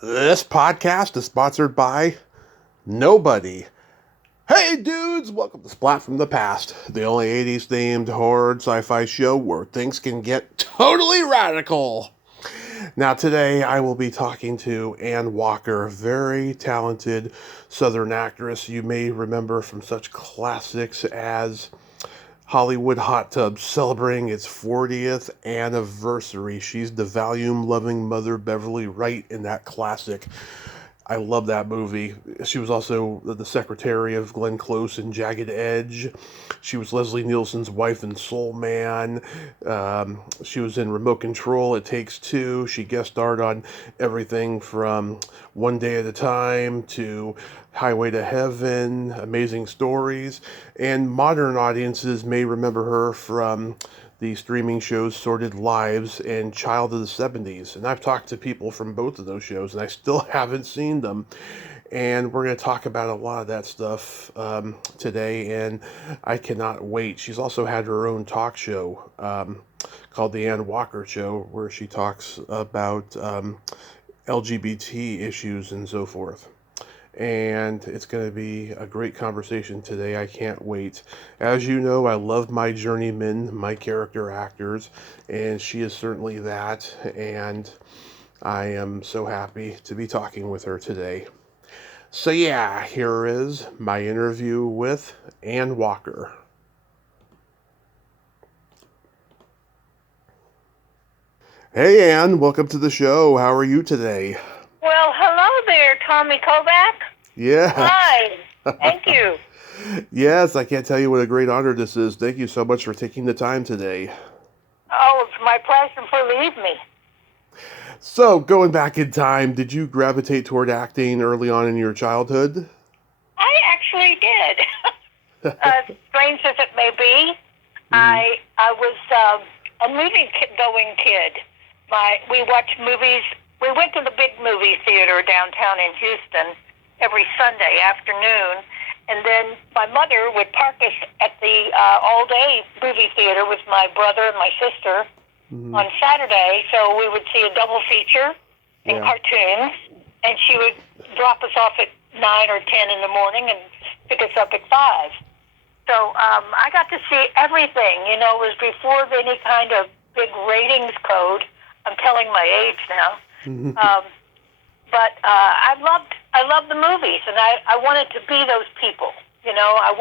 This podcast is sponsored by nobody. Hey dudes, welcome to Splat from the Past, the only 80s themed horror sci-fi show where things can get totally radical. Now today I will be talking to Ann Walker, very talented Southern actress you may remember from such classics as Hollywood Hot Tub celebrating its 40th anniversary. She's the volume-loving Mother Beverly Wright in that classic. I love that movie. She was also the secretary of Glenn Close in Jagged Edge. She was Leslie Nielsen's wife in Soul Man. She was in Remote Control, It Takes Two. She guest starred on everything from One Day at a Time to Highway to Heaven, Amazing Stories. And modern audiences may remember her from the streaming shows Sordid Lives and Child of the 70s. And I've talked to people from both of those shows, and I still haven't seen them. And we're going to talk about a lot of that stuff today, and I cannot wait. She's also had her own talk show called The Ann Walker Show, where she talks about LGBT issues and so forth. And it's going to be a great conversation today. I can't wait. As you know, I love my journeymen, my character actors, and she is certainly that. And I am so happy to be talking with her today. So yeah, here is my interview with Ann Walker. Hey Ann, welcome to the show. How are you today? Well, hello there, Tommy Kovac. Yeah. Hi. Thank you. Yes, I can't tell you what a great honor this is. Thank you so much for taking the time today. Oh, it's my pleasure. Believe me. So, going back in time, did you gravitate toward acting early on in your childhood? I actually did. Strange as it may be, I was a movie-going kid. We watched movies. We went to the big movie theater downtown in Houston every Sunday afternoon, and then my mother would park us at the all-day movie theater with my brother and my sister on Saturday, so we would see a double feature in cartoons, and she would drop us off at 9 or 10 in the morning and pick us up at 5. So I got to see everything. You know, it was before any kind of big ratings code. I'm telling my age now. But I loved the movies, and I wanted to be those people. You know, I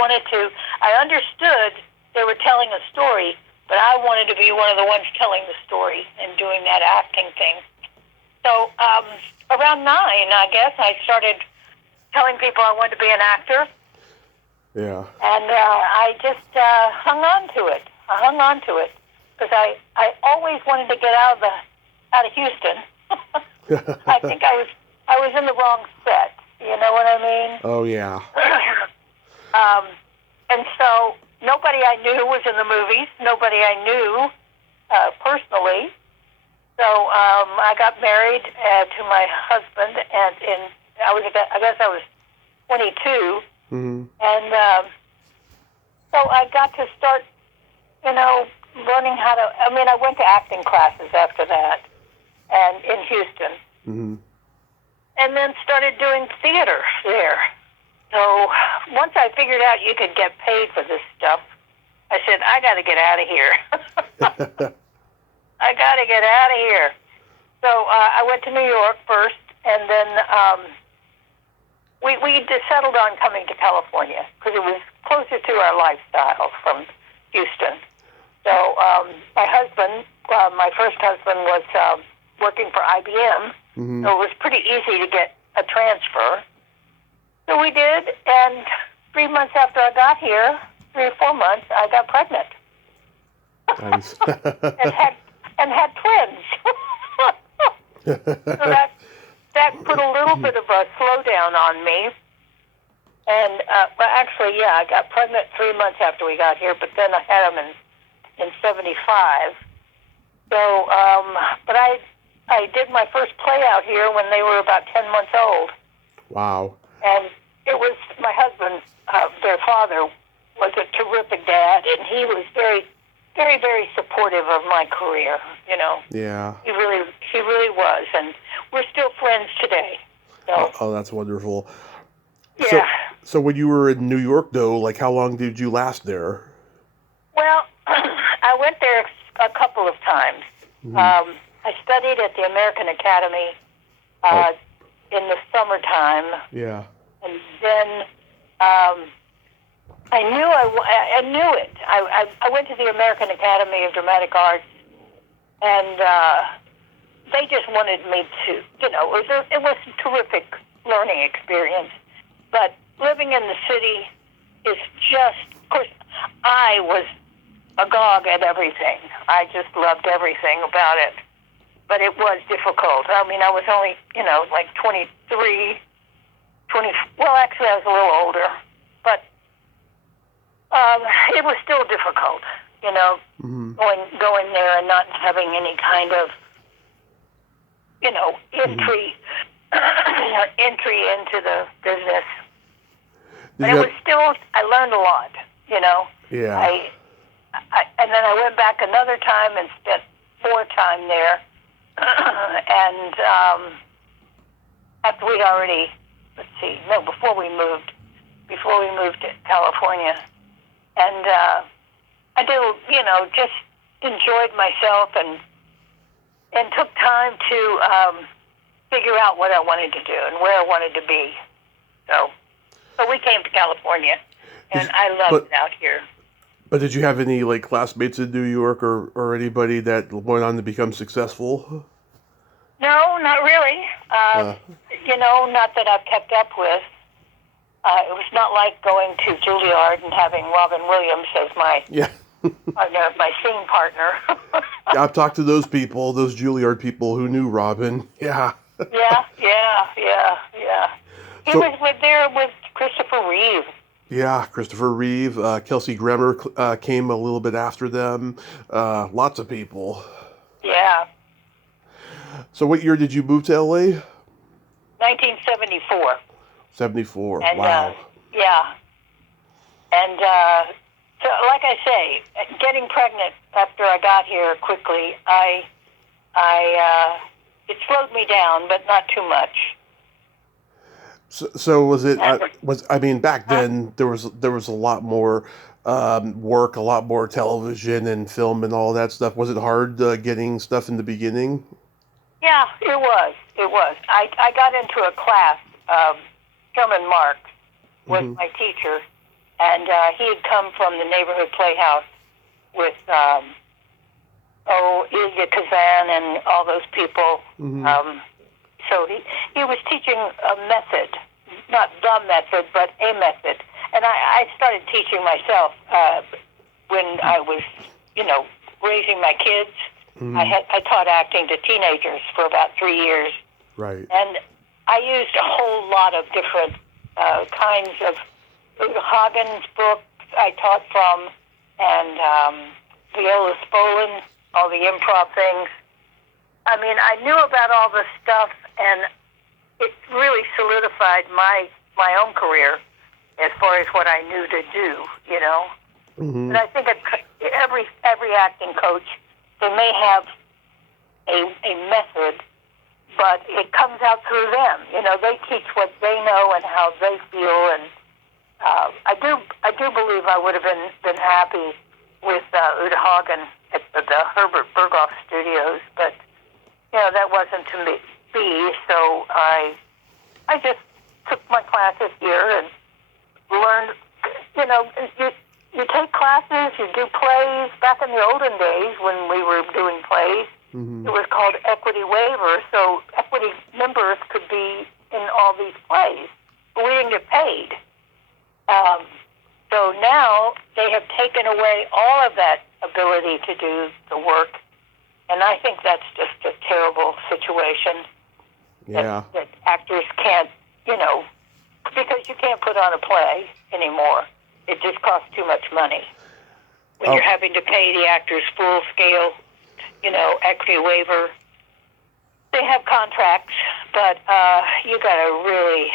understood they were telling a story, but I wanted to be one of the ones telling the story and doing that acting thing. So around 9, I guess, I started telling people I wanted to be an actor. Yeah. And I just hung on to it. I hung on to it because I always wanted to get out of Houston. I think I was in the wrong set. You know what I mean? Oh, yeah. And so nobody I knew was in the movies. Nobody I knew personally. So I got married to my husband, and I guess I was 22. And so I got to start, learning how to. I mean, I went to acting classes after that, and in Houston, and then started doing theater there. So once I figured out you could get paid for this stuff, I said, I got to get out of here. I got to get out of here. So I went to New York first, and then we just settled on coming to California because it was closer to our lifestyle from Houston. So my husband, my first husband, was working for IBM, so it was pretty easy to get a transfer. So we did, and 3 months after I got here, 3 or 4 months, I got pregnant. Nice. and had twins. So that put a little bit of a slowdown on me. And well, actually, yeah, I got pregnant 3 months after we got here, but then I had them in 75. So, but I did my first play out here when they were about 10 months old. Wow. And it was my husband, their father, was a terrific dad, and he was very very, very supportive of my career. Yeah. He really was, and we're still friends today. So, Oh, that's wonderful. yeah. So when you were in New York, though, like how long did you last there? Well, I went there a couple of times. Mm-hmm. I studied at the American Academy in the summertime, Yeah. and then I knew it. I went to the American Academy of Dramatic Arts, and they just wanted me to, it was a terrific learning experience. But living in the city is just, of course, I was agog at everything. I just loved everything about it. But it was difficult. I mean, I was only, like 23, well, actually, I was a little older. But it was still difficult, Mm-hmm. going there and not having any kind of, entry into the business. But it was still, I learned a lot, Yeah. And then I went back another time and spent more time there. And after we'd already, before we moved to California. And I did, just enjoyed myself and took time to figure out what I wanted to do and where I wanted to be. So we came to California, and I loved it out here. But did you have any like classmates in New York or anybody that went on to become successful? No, not really. Not that I've kept up with. It was not like going to Juilliard and having Robin Williams as my partner, my scene partner. Yeah, I've talked to those people, those Juilliard people who knew Robin. Yeah. Yeah. He was there with Christopher Reeve. Yeah, Christopher Reeve, Kelsey Grammer came a little bit after them. Lots of people. Yeah. So what year did you move to LA? 1974. 74. And, wow. Yeah. And so, like I say, getting pregnant after I got here quickly, it slowed me down, but not too much. So was it? Back then there was a lot more work, a lot more television and film and all that stuff. Was it hard getting stuff in the beginning? Yeah, it was. I got into a class. Sherman Marks was my teacher, and he had come from the neighborhood playhouse with Ilya Kazan and all those people. So he was teaching a method, not the method, but a method. And I started teaching myself when I was, raising my kids. I taught acting to teenagers for about 3 years. Right. And I used a whole lot of different kinds of Hagen's books I taught from, and Viola Spolin, all the improv things. I mean, I knew about all this stuff, and it really solidified my own career as far as what I knew to do, And I think every acting coach, they may have a method, but it comes out through them. They teach what they know and how they feel, and I do believe I would have been happy with Uta Hagen at the Herbert Berghoff Studios, but that wasn't to be. So I just took my classes here and learned. You take classes, you do plays. Back in the olden days when we were doing plays, it was called equity waiver. So equity members could be in all these plays, but we didn't get paid. So now they have taken away all of that ability to do the work, and I think that's just a terrible situation. Yeah. That actors can't, because you can't put on a play anymore. It just costs too much money. When you're having to pay the actors full scale, equity waiver. They have contracts, but you got to really,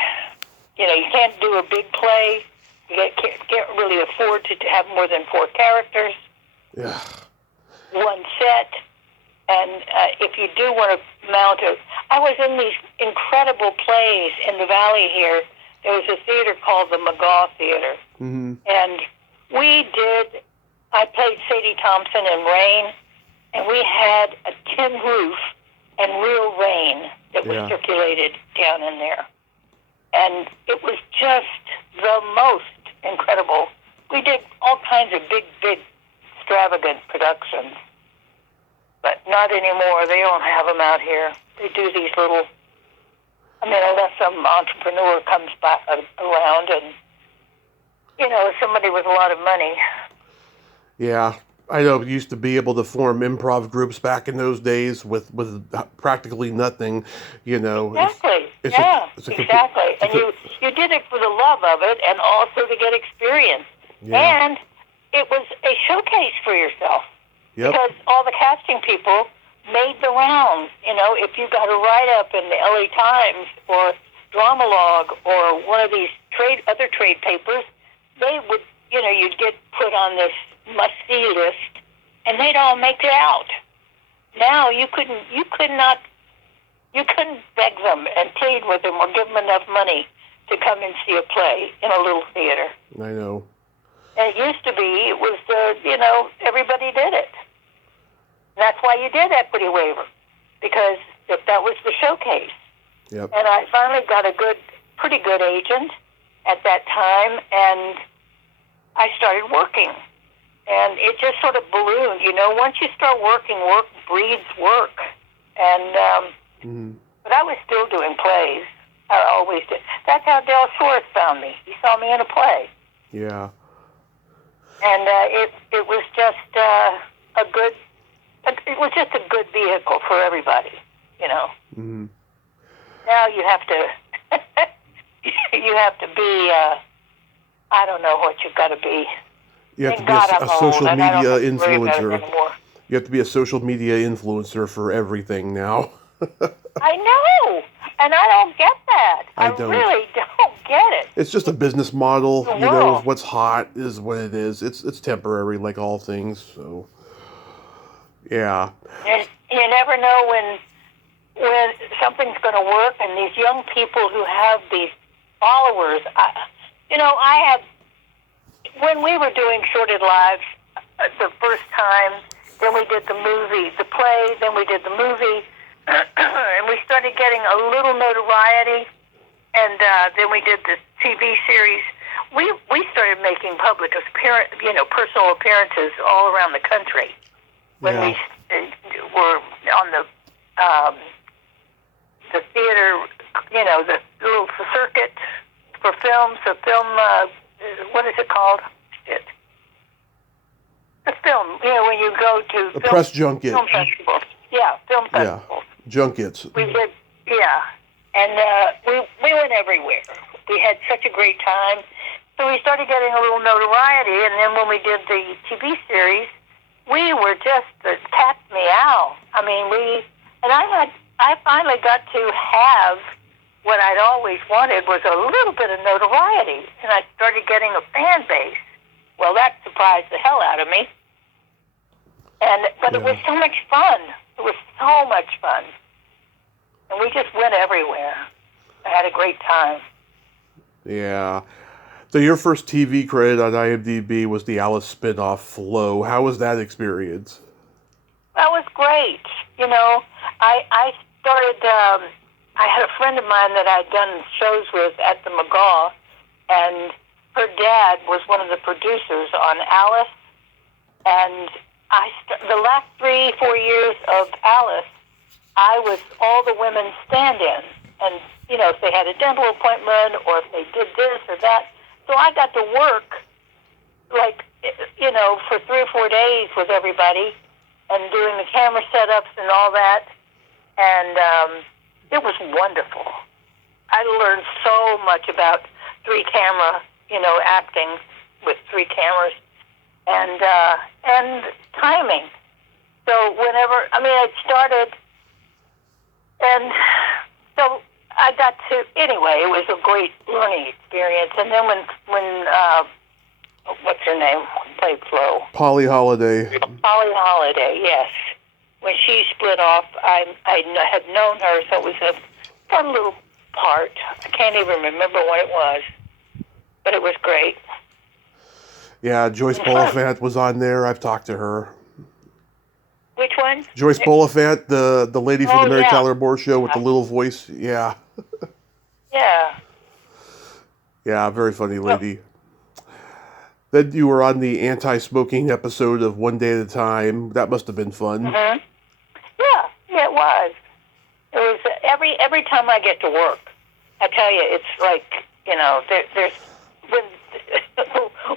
you can't do a big play. You can't really afford to have more than 4 characters. Yeah. one set. And if you do want to mount it, I was in these incredible plays in the valley here. There was a theater called the McGaw Theater. Mm-hmm. And I played Sadie Thompson in Rain, and we had a tin roof and real rain that was circulated down in there. And it was just the most incredible. We did all kinds of big, extravagant productions. But not anymore. They don't have them out here. They do these little, unless some entrepreneur comes back around and, somebody with a lot of money. Yeah. I know you used to be able to form improv groups back in those days with practically nothing, Exactly. Exactly. And you did it for the love of it and also to get experience. Yeah. And it was a showcase for yourself. Yep. Because all the casting people made the rounds. If you got a write-up in the LA Times or Dramalog or one of these other trade papers, they would, you'd get put on this must-see list, and they'd all make it out. Now you couldn't beg them and plead with them or give them enough money to come and see a play in a little theater. I know. And it used to be, it was, everybody did it. And that's why you did equity waiver, because that was the showcase. Yep. And I finally got a pretty good agent at that time, and I started working. And it just sort of ballooned. Once you start working, work breeds work. And but I was still doing plays. I always did. That's how Del Shores found me. He saw me in a play. Yeah. And it was just it was just a good vehicle for everybody, Mm-hmm. Now you have to be I don't know what you've got to be. You have to be a social media influencer. You have to be a social media influencer for everything now. I know, and I don't get that. I really don't get it. It's just a business model. What's hot is what it is. It's temporary, like all things. So, yeah. And you never know when something's going to work. And these young people who have these followers, when we were doing Sordid Lives the first time, then we did the play, then we did the movie, and we started getting a little notoriety, and then we did the TV series. We started making public personal appearances all around the country when we were on the theater, the little circuit for films, what is it called? The film, when you go to... press junket. Film festivals. Yeah, film festivals. Yeah, junkets. We did, and we went everywhere. We had such a great time. So we started getting a little notoriety, and then when we did the TV series, we were just the cat's meow. I finally got to have what I'd always wanted was a little bit of notoriety, and I started getting a fan base. Well, that surprised the hell out of me. But it was so much fun. It was so much fun. And we just went everywhere. I had a great time. Yeah. So your first TV credit on IMDb was the Alice spinoff, Flow. How was that experience? That was great. I started, I had a friend of mine that I'd done shows with at the McGaw, and her dad was one of the producers on Alice, and the last 3-4 years of Alice, I was all the women's stand-in, and, if they had a dental appointment, or if they did this or that, so I got to work, for 3 or 4 days with everybody, and doing the camera setups and all that, and it was wonderful. I learned so much about 3-camera, acting with 3 cameras, and timing. So it started, and so I got to, anyway, it was a great learning experience. And then when what's her name? played Flo? Polly Holiday. Polly Holiday, yes. When she split off, I had known her, so it was a fun little part. I can't even remember what it was, but it was great. Yeah, Joyce Bulifant was on there. I've talked to her. Which one? Joyce Bulifant, the lady from the Mary Tyler Moore Show with the little voice. Yeah. Yeah. Yeah, very funny lady. Then you were on the anti-smoking episode of One Day at a Time. That must have been fun. Mm-hmm. Yeah, it was. It was every time I get to work. I tell you, it's like, there's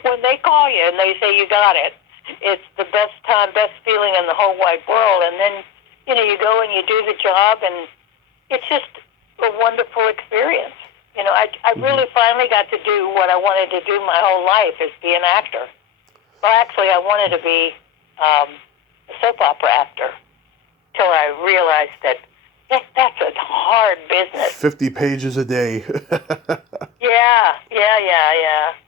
when they call you and they say you got it, it's the best feeling in the whole wide world. And then, you go and you do the job, and it's just a wonderful experience. I really finally got to do what I wanted to do my whole life, is be an actor. Well, actually, I wanted to be a soap opera actor till I realized that that's a hard business. 50 pages a day. Yeah.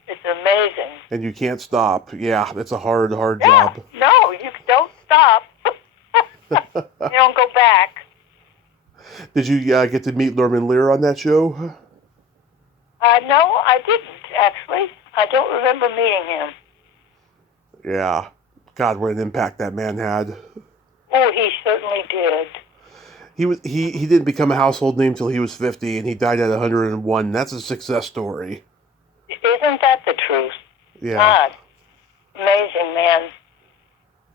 It's amazing. And you can't stop. Yeah, it's a hard job. No, you don't stop. You don't go back. Did you get to meet Norman Lear on that show? No, I didn't, actually. I don't remember meeting him. Yeah. God, what an impact that man had. Oh, he certainly did. He didn't become a household name till he was 50, and he died at 101. That's a success story. Isn't that the truth? Yeah. God. Amazing man.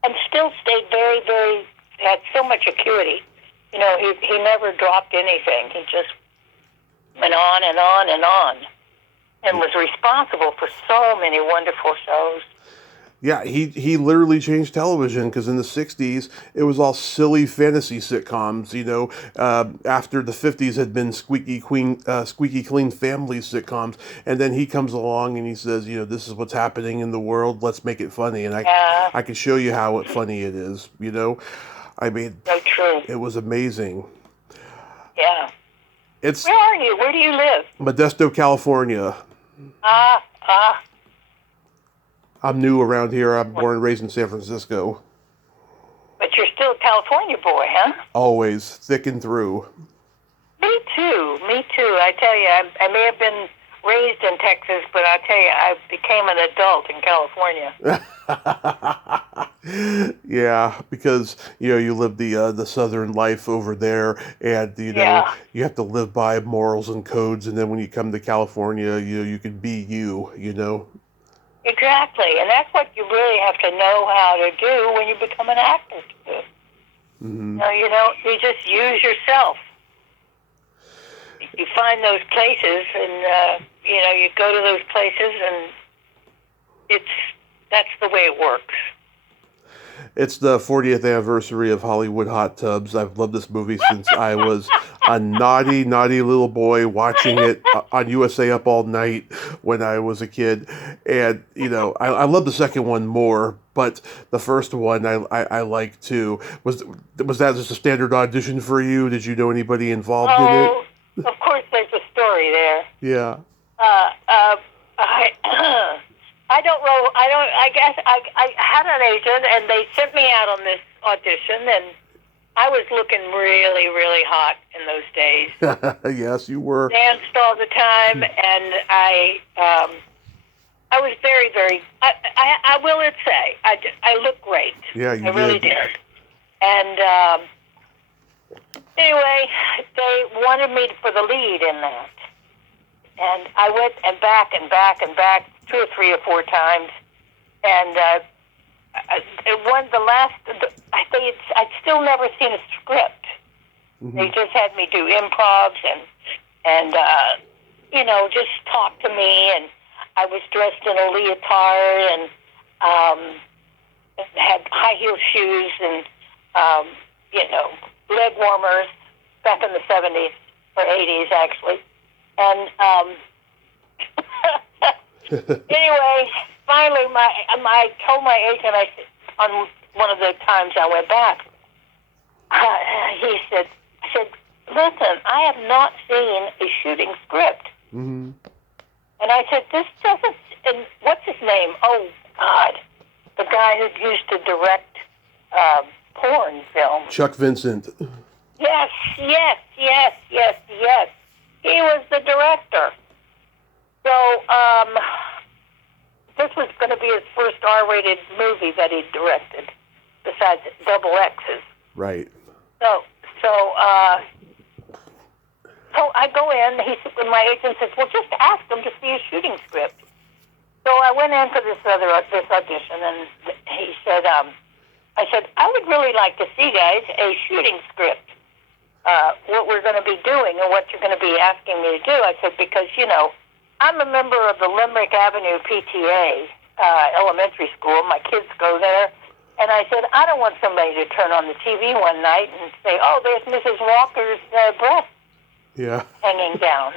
And still stayed very, very, had so much acuity. He never dropped anything. He just went on and on and on, and was responsible for so many wonderful shows. Yeah, he literally changed television, because in the 60s, it was all silly fantasy sitcoms, after the 50s had been squeaky clean family sitcoms. And then he comes along and he says, this is what's happening in the world. Let's make it funny. And I can show you how funny it is, I mean, so true. It was amazing. Yeah. Where are you? Where do you live? Modesto, California. I'm new around here. I'm born and raised in San Francisco. But you're still a California boy, huh? Always, thick and through. Me too. I tell you, I may have been raised in Texas, but I tell you, I became an adult in California. Yeah, because you live the southern life over there, and you have to live by morals and codes, and then when you come to California, you can be you. Exactly, and that's what you really have to know how to do when you become an actor. Mm-hmm. You just use yourself. You find those places, and you go to those places, and that's the way it works. It's the 40th anniversary of Hollywood Hot Tubs. I've loved this movie since I was a naughty little boy watching it on USA Up All Night when I was a kid. And, I love the second one more, but the first one I like too. Was that just a standard audition for you? Did you know anybody involved in it? Of course there's a story there. Yeah. I guess I had an agent, and they sent me out on this audition, and I was looking really, really hot in those days. Yes, you were. Danced all the time, and I was very, very, I will say, I looked great. Yeah, you did. I really did. And anyway, they wanted me for the lead in that. And I went and back 2 or 3 or 4 times, and I'd still never seen a script. Mm-hmm. They just had me do improvs and just talk to me, and I was dressed in a leotard and had high heel shoes and leg warmers back in the 70s or 80s actually. And anyway, finally, I told my agent, on one of the times I went back, I said, listen, I have not seen a shooting script. Mm-hmm. And I said, this doesn't, and what's his name? Oh, God. the guy who used to direct porn films. Chuck Vincent. Yes. He was the director. So this was going to be his first R-rated movie that he directed, besides Double X's. Right. So I go in. My agent says, "Well, just ask him to see a shooting script." So I went in for this audition, and he said, "I said I would really like to see, guys, a shooting script. What we're going to be doing and what you're going to be asking me to do." I said, "Because I'm a member of the Limerick Avenue PTA elementary school. My kids go there." And I said, "I don't want somebody to turn on the TV one night and say, 'Oh, there's Mrs. Walker's breast hanging down.'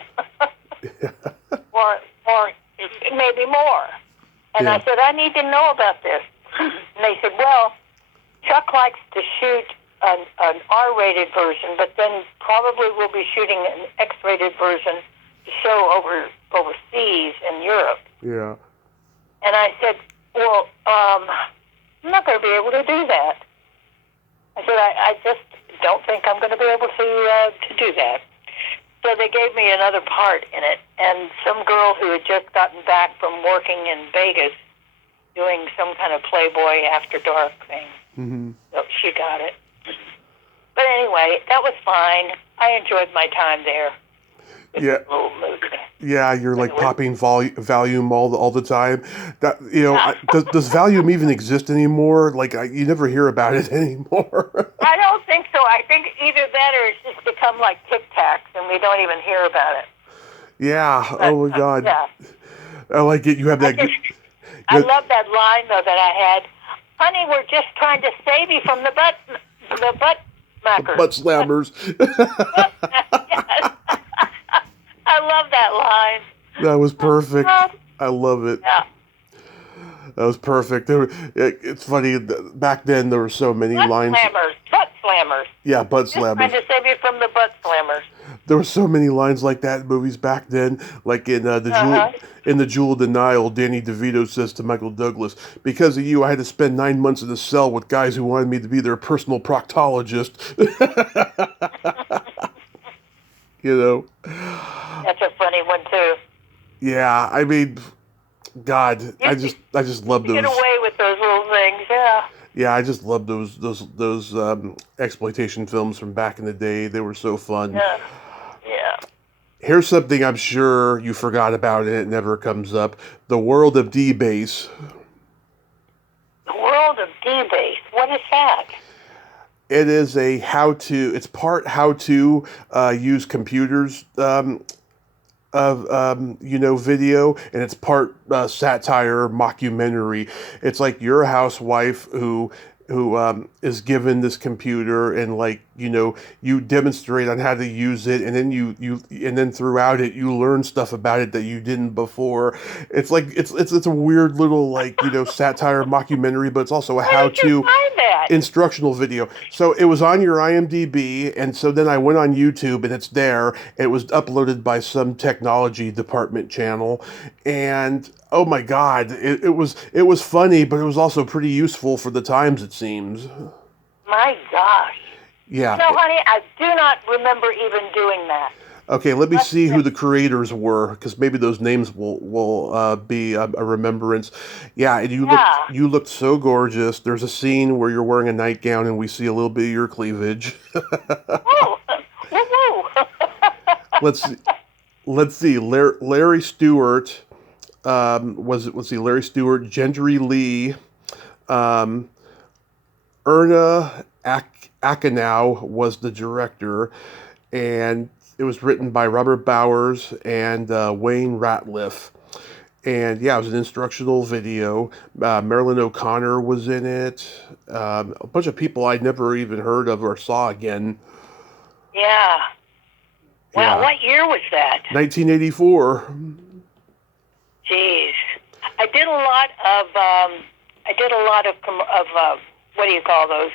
or maybe more." And I said, "I need to know about this." And they said, "Well, Chuck likes to shoot an R-rated version, but then probably we'll be shooting an X-rated version to show overseas in Europe." Yeah. And I said, "Well, I'm not going to be able to do that." I said, I just don't think I'm going to be able to do that. So they gave me another part in it, and some girl who had just gotten back from working in Vegas doing some kind of Playboy After Dark thing. Mm-hmm. So she got it. But anyway, that was fine. I enjoyed my time there. Yeah. A little mood. Yeah, you're like popping Valium all the time. That does Valium even exist anymore? Like you never hear about it anymore. I don't think so. I think either that or it's just become like Tic Tacs, and we don't even hear about it. Yeah. But, oh my God. Yeah. I like it. You have that. I love that line though that I had. "Honey, we're just trying to save you from the butt smackers." Butt slammers. Yes. I love that line. That was perfect. I love it. Yeah. That was perfect. It's funny. Back then, there were so many lines. Butt slammers. Yeah, butt Just slammers. trying to save you from the butt slammers. There were so many lines like that in movies back then. Like in the Jewel of the Nile, Danny DeVito says to Michael Douglas, "Because of you, I had to spend 9 months in a cell with guys who wanted me to be their personal proctologist." That's a funny one too. Yeah, I mean, God, I just love those. Get away with those little things, yeah. Yeah, I just love those exploitation films from back in the day. They were so fun. Yeah. Here's something I'm sure you forgot about and it never comes up. The World of D-Base. The World of D-Base. What is that? It is a how-to. It's part how-to use computers video, and it's part satire mockumentary. It's like you're a housewife who is given this computer, and you demonstrate on how to use it, and then throughout it you learn stuff about it that you didn't before. It's like it's a weird little satire mockumentary, but it's also a how-to instructional video. So it was on your IMDb, and so then I went on YouTube, and it's there. It was uploaded by some technology department channel, and oh my God, it was funny, but it was also pretty useful for the times, it seems. My gosh. Yeah. Honey, I do not remember even doing that. Okay, let me see who the creators were, because maybe those names will be a remembrance. Yeah, and you looked so gorgeous. There's a scene where you're wearing a nightgown, and we see a little bit of your cleavage. Oh, woo-woo. Let's see. Larry Stewart Larry Stewart, Gendry Lee, Erna Akinow was the director, and it was written by Robert Bowers and Wayne Ratliff. And yeah, it was an instructional video. Marilyn O'Connor was in it. A bunch of people I'd never even heard of or saw again. Yeah. Wow, what year was that? 1984. Jeez. I did a lot of what do you call those?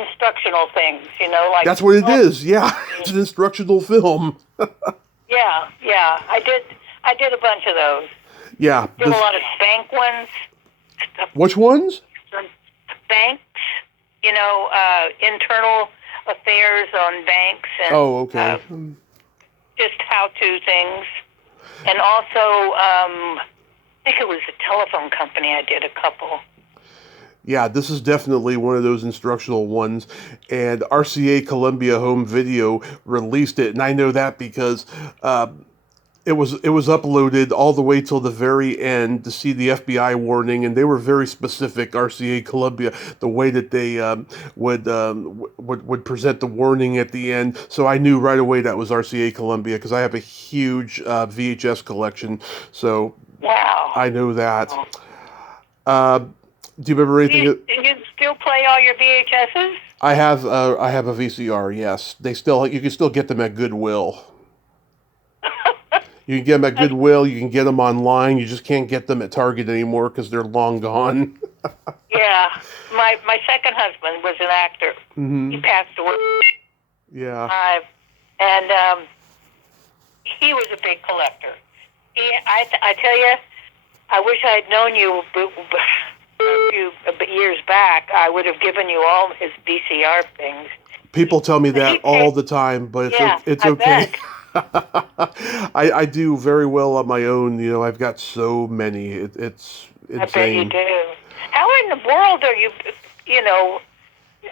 Instructional things, like. That's what it is. Yeah, it's an instructional film. Yeah. I did a bunch of those. Yeah. Did a lot of Spank ones. Which ones? Banks, internal affairs on banks and Oh, okay. just how-to things. And also, I think it was a telephone company I did a couple. Yeah, this is definitely one of those instructional ones, and RCA Columbia Home Video released it, and I know that because it was uploaded all the way till the very end to see the FBI warning, and they were very specific. RCA Columbia, the way that they would present the warning at the end, so I knew right away that was RCA Columbia because I have a huge VHS collection, so Wow. I know that. Do you remember anything? Do you still play all your VHSs? I have a VCR. Yes, you can still get them at Goodwill. You can get them at Goodwill. You can get them online. You just can't get them at Target anymore because they're long gone. Yeah, my second husband was an actor. Mm-hmm. He passed away. Yeah. And he was a big collector. I tell you, I wish I had known you a few years back. I would have given you all his VCR things. People tell me that all the time, but it's okay. I do very well on my own. I've got so many. It's insane. I bet you do. How in the world are you,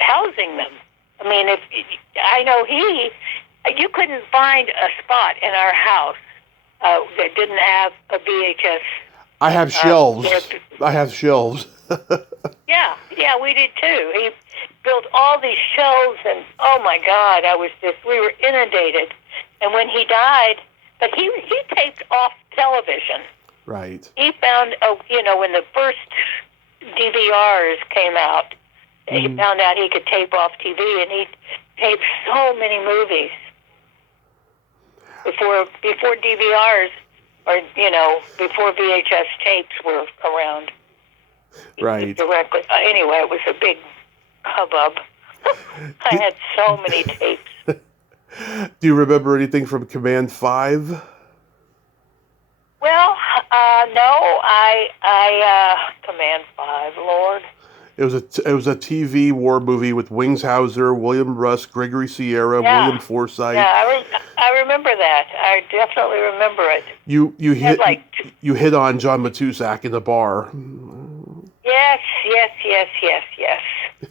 housing them? I mean, I know you couldn't find a spot in our house that didn't have a VHS. I have shelves. I have shelves. Yeah, we did too. He built all these shelves, and oh my God, we were inundated. And when he died, but he taped off television. Right. He found, when the first DVRs came out, he found out he could tape off TV, and he taped so many movies before DVRs or before VHS tapes were around. Right. Directly. Anyway, it was a big hubbub. I had so many tapes. Do you remember anything from Command 5? Well, no, I Command 5, Lord. It was a TV war movie with Wings Hauser, William Russ, Gregory Sierra, William Forsythe. Yeah, I remember that. I definitely remember it. You hit on John Matusak in the bar. Yes.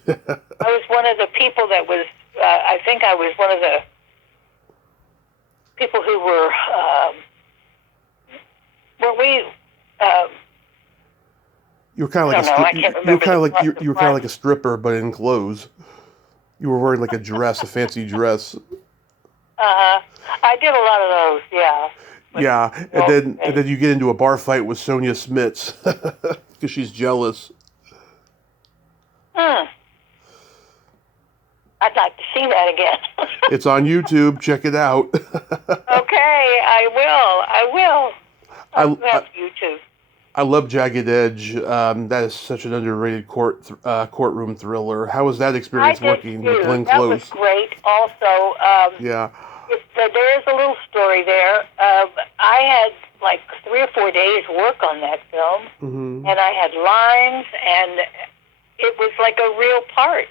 I was one of the people that was. I think I was one of the people who were. You were kind of like you were kind of like a stripper, but in clothes. You were wearing like a dress, a fancy dress. I did a lot of those. Yeah. Yeah, and then you get into a bar fight with Sonia Smits because she's jealous. I'd like to see that again. It's on YouTube. Check it out. Okay, I will. I have YouTube. I love Jagged Edge. That is such an underrated courtroom thriller. How was that experience working with Glenn Close? That was great. Also, there is a little story there. I had like 3 or 4 days work on that film, and I had lines, and it was like a real part,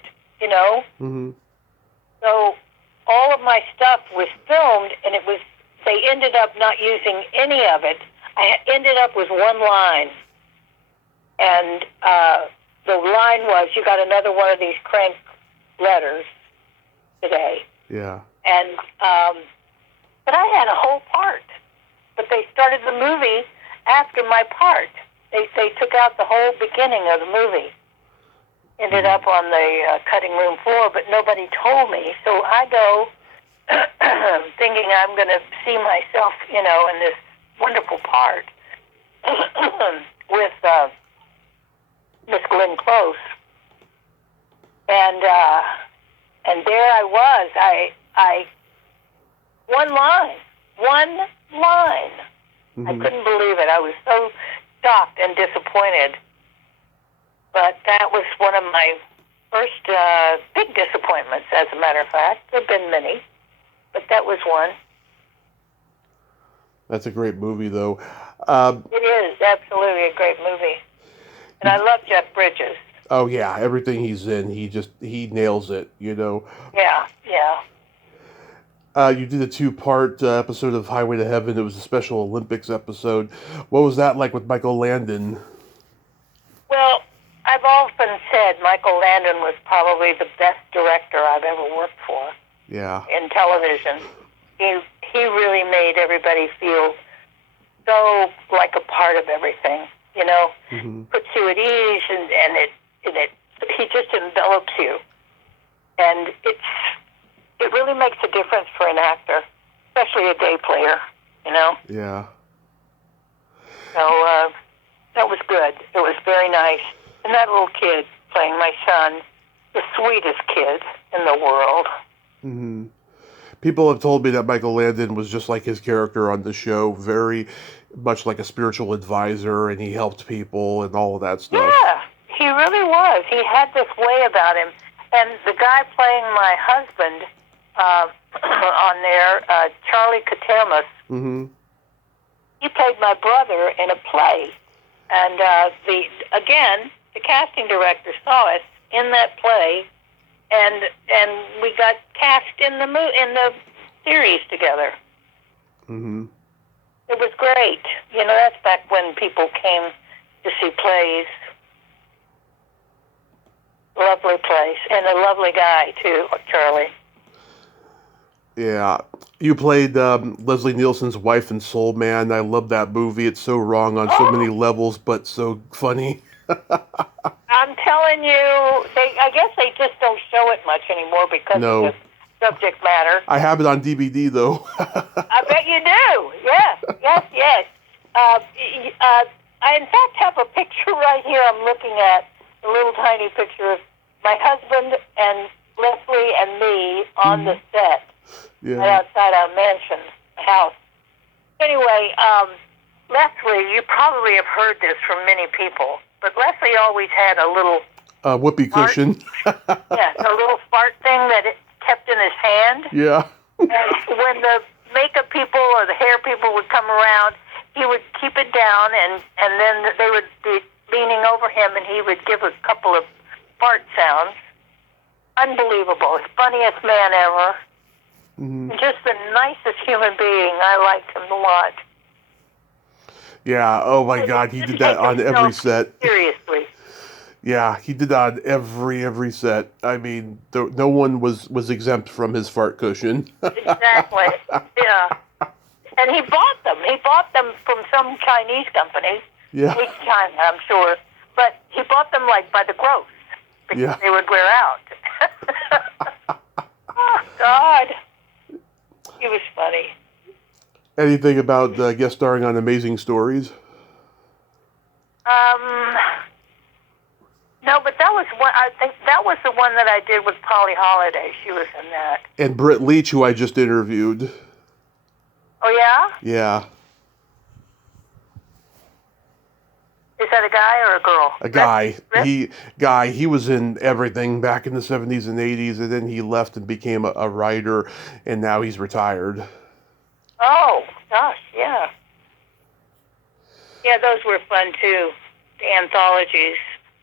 So all of my stuff was filmed, and they ended up not using any of it. I ended up with one line, and the line was, "You got another one of these crank letters today." Yeah. And but I had a whole part. But they started the movie after my part. They took out the whole beginning of the movie. Ended up on the cutting room floor, but nobody told me. So I go thinking I'm going to see myself, in this wonderful part with Miss Glenn Close. And there I was. I one line. I couldn't believe it. I was so shocked and disappointed. But that was one of my first big disappointments, as a matter of fact. There have been many, but that was one. That's a great movie, though. It is absolutely a great movie. And I love Jeff Bridges. Oh yeah, everything he's in, he nails it. Yeah, yeah. You did a two-part episode of Highway to Heaven. It was a Special Olympics episode. What was that like with Michael Landon? Well, I've often said Michael Landon was probably the best director I've ever worked for Yeah. in television. He really made everybody feel so like a part of everything, Mm-hmm. puts you at ease, and he just envelops you, and it really makes a difference for an actor, especially a day player, Yeah. So that was good. It was very nice. And that little kid playing my son, the sweetest kid in the world. Mm-hmm. People have told me that Michael Landon was just like his character on the show, very much like a spiritual advisor, and he helped people and all of that stuff. Yeah, he really was. He had this way about him. And the guy playing my husband on there, Charlie Katermas, Mm-hmm. he played my brother in a play. And the casting director saw us in that play, and we got cast in the series together. Mm-hmm. It was great. That's back when people came to see plays. Lovely place, and a lovely guy too, Charlie. Yeah. You played Leslie Nielsen's wife in Soul Man. I love that movie. It's so wrong on so many levels, but so funny. I'm telling you, I guess they just don't show it much anymore because No. of the subject matter. I have it on DVD, though. I bet you do. Yes. I in fact have a picture right here I'm looking at, a little tiny picture of my husband and Leslie and me on the set right outside our mansion house. Anyway, Leslie, you probably have heard this from many people, but Leslie always had a little whoopee cushion. yeah, a little fart thing that it kept in his hand. Yeah. And when the makeup people or the hair people would come around, he would keep it down, and then they would be leaning over him, and he would give a couple of fart sounds. Unbelievable. Funniest man ever. Mm-hmm. Just the nicest human being. I liked him a lot. Yeah. Oh my God, he did that on every set. Seriously. Yeah, he did that on every set. I mean, no one was exempt from his fart cushion. Exactly. Yeah. And he bought them. He bought them from some Chinese company. Yeah. Big China, I'm sure. But he bought them like by the gross because they would wear out. Oh God. He was funny. Anything about guest starring on Amazing Stories? No, but that was one. I think that was the one that I did with Polly Holiday. She was in that. And Britt Leach, who I just interviewed. Oh yeah? Yeah. Is that a guy or a girl? A guy. Rick? He was in everything back in the 70s and 80s, and then he left and became a writer, and now he's retired. Oh, gosh, yeah. Yeah, those were fun, too. The anthologies.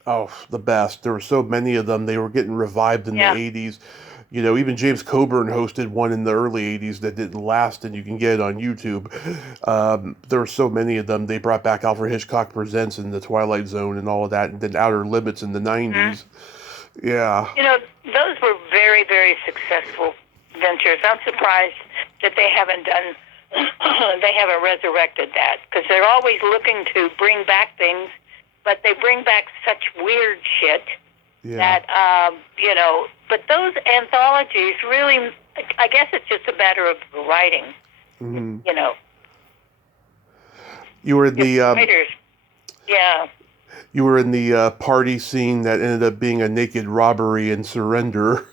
Oh, the best. There were so many of them. They were getting revived in the 80s. You know, even James Coburn hosted one in the early 80s that didn't last, and you can get it on YouTube. There were so many of them. They brought back Alfred Hitchcock Presents and The Twilight Zone and all of that, and then Outer Limits in the 90s. Mm-hmm. Yeah. You know, those were very, very successful ventures. I'm surprised that they haven't resurrected that, because they're always looking to bring back things, but they bring back such weird shit that, you know, but those anthologies really, I guess it's just a matter of writing, you know. You were in the... writers. Yeah. You were in the party scene that ended up being a naked robbery and surrender.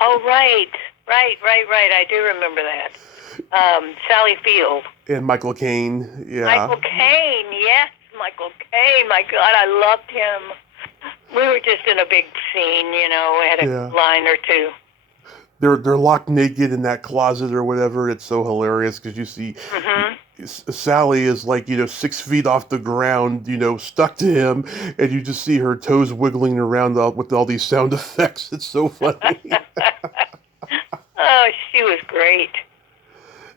Oh, right. I do remember that. Sally Field. And Michael Caine, yeah. Michael Caine, yes. Michael Caine, my God, I loved him. We were just in a big scene, you know, we had a line or two. They're locked naked in that closet or whatever. It's so hilarious because you see Sally is like, 6 feet off the ground, stuck to him, and you just see her toes wiggling around with all these sound effects. It's so funny. Oh, she was great.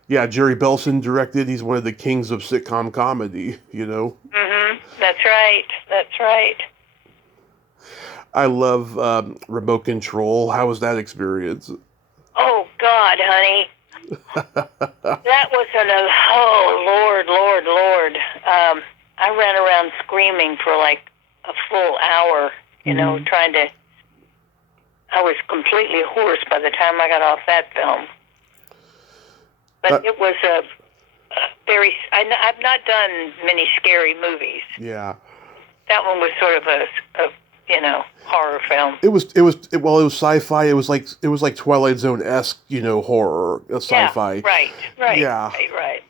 Yeah, Jerry Belson directed. He's one of the kings of sitcom comedy, That's right. That's right. I love Remote Control. How was that experience? Oh, God, honey. That was Lord. I ran around screaming for like a full hour, trying to. I was completely hoarse by the time I got off that film. But it was a very. I've not done many scary movies. Yeah. That one was sort of a horror film. It was sci-fi. It was like Twilight Zone-esque, horror, sci-fi. Yeah, right. Yeah. Right.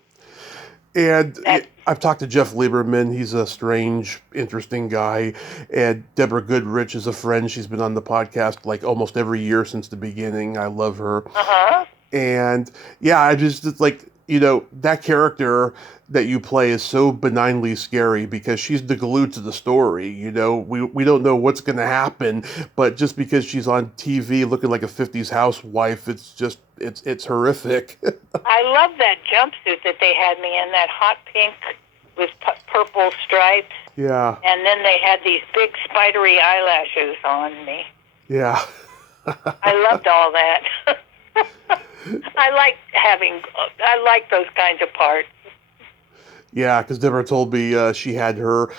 And I've talked to Jeff Lieberman. He's a strange, interesting guy. And Deborah Goodrich is a friend. She's been on the podcast like almost every year since the beginning. I love her. Uh-huh. And yeah, it's like, that character that you play is so benignly scary because she's the glue to the story. We don't know what's going to happen, but just because she's on TV looking like a 50s housewife, it's horrific. I love that jumpsuit that they had me in, that hot pink with purple stripes. Yeah. And then they had these big spidery eyelashes on me. Yeah. I loved all that. I like those kinds of parts. Yeah, because Deborah told me she had her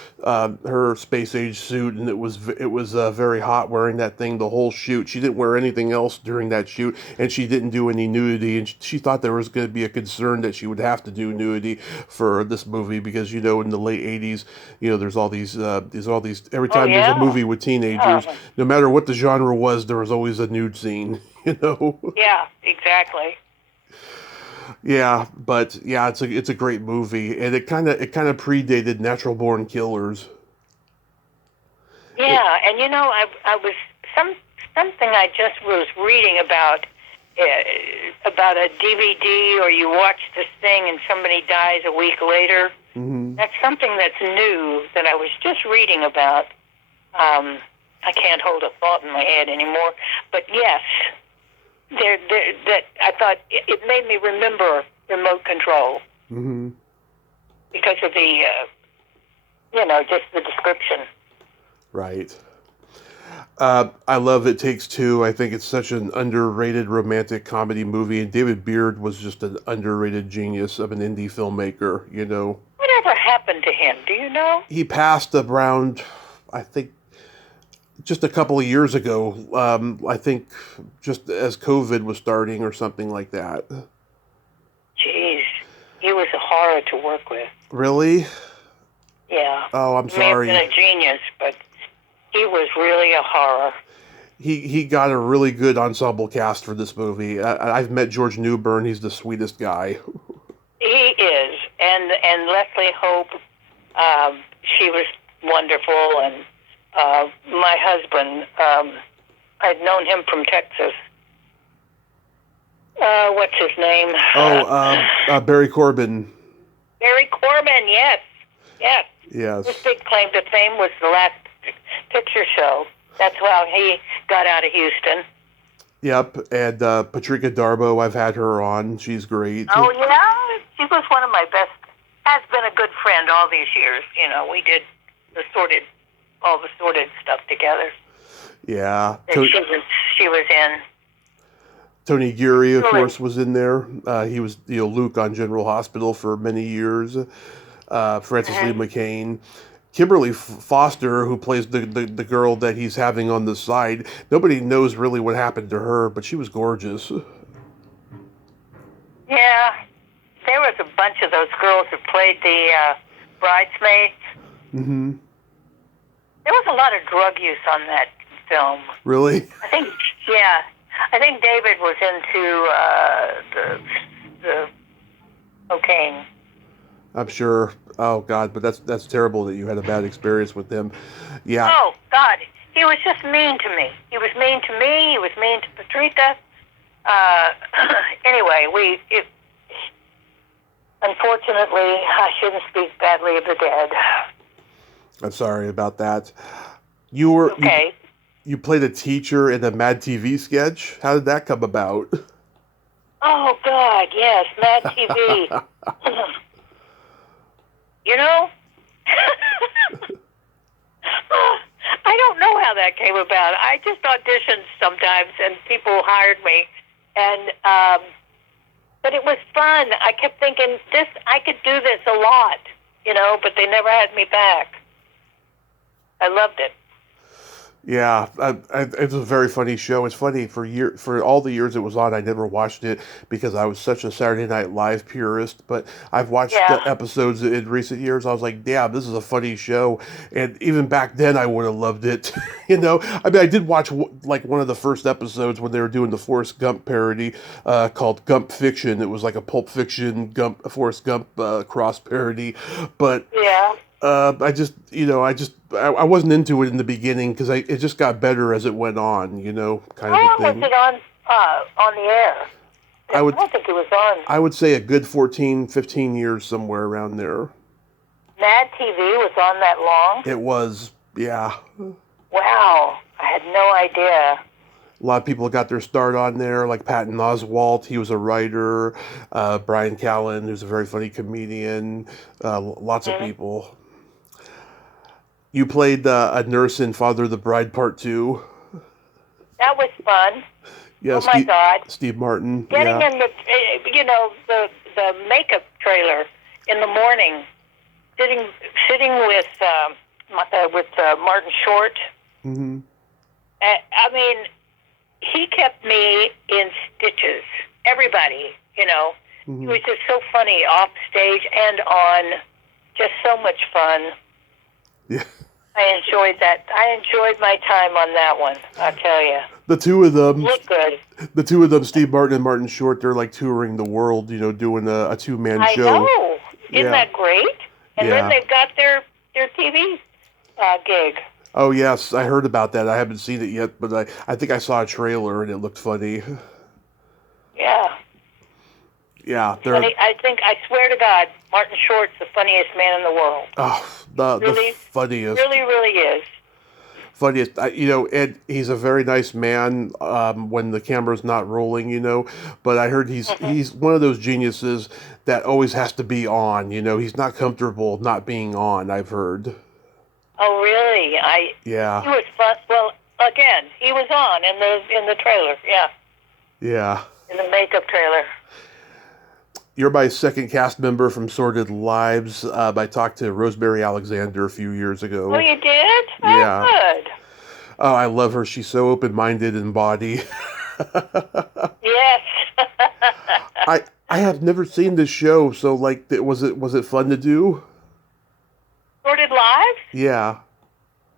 space age suit, and it was very hot wearing that thing the whole shoot. She didn't wear anything else during that shoot, and she didn't do any nudity. And she thought there was going to be a concern that she would have to do nudity for this movie because in the late '80s, there's all these every time there's a movie with teenagers, no matter what the genre was, there was always a nude scene. Yeah, exactly. Yeah, but yeah, it's a great movie, and it kind of predated Natural Born Killers. Yeah, and I was something I just was reading about a DVD, or you watch this thing and somebody dies a week later. Mm-hmm. That's something that's new that I was just reading about. I can't hold a thought in my head anymore, but yes. That I thought it made me remember Remote Control. Mm-hmm. Because of the, just the description. Right. I love It Takes Two. I think it's such an underrated romantic comedy movie, and David Beard was just an underrated genius of an indie filmmaker. Whatever happened to him? Do you know? He passed around, I think, just a couple of years ago, I think just as COVID was starting or something like that. Jeez. He was a horror to work with. Really? Yeah. Oh, I'm sorry. He may have been a genius, but he was really a horror. He got a really good ensemble cast for this movie. I've met George Newbern. He's the sweetest guy. He is. And Leslie Hope, she was wonderful, and my husband, I'd known him from Texas. What's his name? Barry Corbin. Barry Corbin, yes. Yes. His big claim to fame was the Last Picture Show. That's how he got out of Houston. Yep, and Patrika Darbo, I've had her on. She's great. Oh, yeah? She was one of my best, has been a good friend all these years. We did all the Sordid stuff together. Yeah. She was in. Tony Geary, of course, was in there. He was, Luke on General Hospital for many years. Frances Lee McCain. Kimberly Foster, who plays the girl that he's having on the side. Nobody knows really what happened to her, but she was gorgeous. Yeah. There was a bunch of those girls who played the bridesmaids. Mm-hmm. There was a lot of drug use on that film. Really? I think David was into the cocaine. I'm sure. Oh God, but that's terrible that you had a bad experience with him. Yeah. Oh God, he was just mean to me. He was mean to me. He was mean to Patrika. Anyway, Unfortunately, I shouldn't speak badly of the dead. I'm sorry about that. You were Okay. you played a teacher in a Mad TV sketch. How did that come about? Oh, God, yes, Mad TV. You know, I don't know how that came about. I just auditioned sometimes, and people hired me, and but it was fun. I kept thinking I could do this a lot, but they never had me back. I loved it. Yeah, it was a very funny show. It's funny for all the years it was on, I never watched it because I was such a Saturday Night Live purist. But I've watched the Yeah. episodes in recent years. I was like, "Damn, this is a funny show." And even back then, I would have loved it. I mean, I did watch like one of the first episodes when they were doing the Forrest Gump parody called Gump Fiction. It was like a Pulp Fiction Forrest Gump cross parody, but. Yeah. I wasn't into it in the beginning because it just got better as it went on, kind How of a long was thing. it on the air? I I would don't think it was on. I would say a good 14, 15 years somewhere around there. Mad TV was on that long? It was, yeah. Wow. I had no idea. A lot of people got their start on there, like Patton Oswalt. He was a writer. Brian Callen, who's a very funny comedian. Lots of people. You played a nurse in Father of the Bride Part 2. That was fun. Yeah, Oh, my God. Steve Martin. Getting Yeah. in the makeup trailer in the morning, sitting with Martin Short. Mm-hmm. I mean, he kept me in stitches. Everybody, Mm-hmm. He was just so funny off stage and on. Just so much fun. Yeah. I enjoyed that. I enjoyed my time on that one, I'll tell you. The two of them, Look good. Steve Martin and Martin Short, they're like touring the world, doing a two-man I show. know. Isn't Yeah. that great? And Yeah. then they've got their TV gig. Oh, yes, I heard about that. I haven't seen it yet, but I think I saw a trailer and it looked funny. Yeah. Yeah, they're Funny. I swear to God, Martin Short's the funniest man in the world. the Really? funniest. Really, really is. Funniest. Ed, he's a very nice man when the camera's not rolling, but I heard he's one of those geniuses that always has to be on, he's not comfortable not being on, I've heard. Oh, really? Yeah. He was fun. Well, again, he was on in the trailer. Yeah. Yeah. In the makeup trailer. You're my second cast member from Sordid Lives. I talked to Rosemary Alexander a few years ago. Oh, you did? Yeah. Oh, good. Oh, I love her. She's so open-minded in body. Yes. I have never seen this show, so like, was it fun to do? Sordid Lives? Yeah.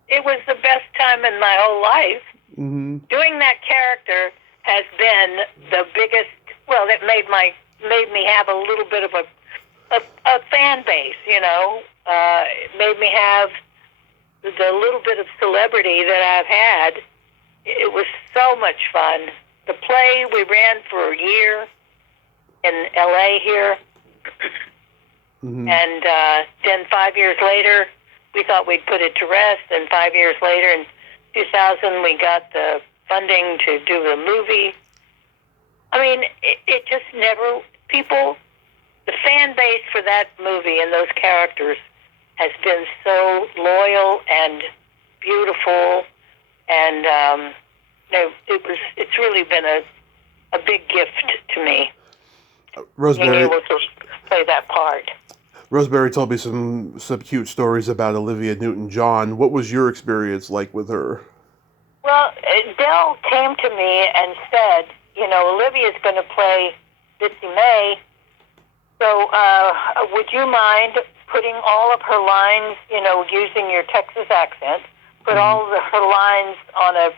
It was the best time in my whole life. Mm-hmm. Doing that character has been the biggest. Well, it made me have a little bit of a fan base. It made me have the little bit of celebrity that I've had. It was so much fun. The play we ran for a year in L.A. here, and then 5 years later, we thought we'd put it to rest. And 5 years later, in 2000, we got the funding to do the movie. I mean, it just never, the fan base for that movie and those characters has been so loyal and beautiful, and it's really been a big gift to me, Rosemary, being able to play that part. Rosemary told me some cute stories about Olivia Newton-John. What was your experience like with her? Well, Del came to me and said, Olivia's going to play Bitsy May, so would you mind putting all of her lines, using your Texas accent, put all of her lines on a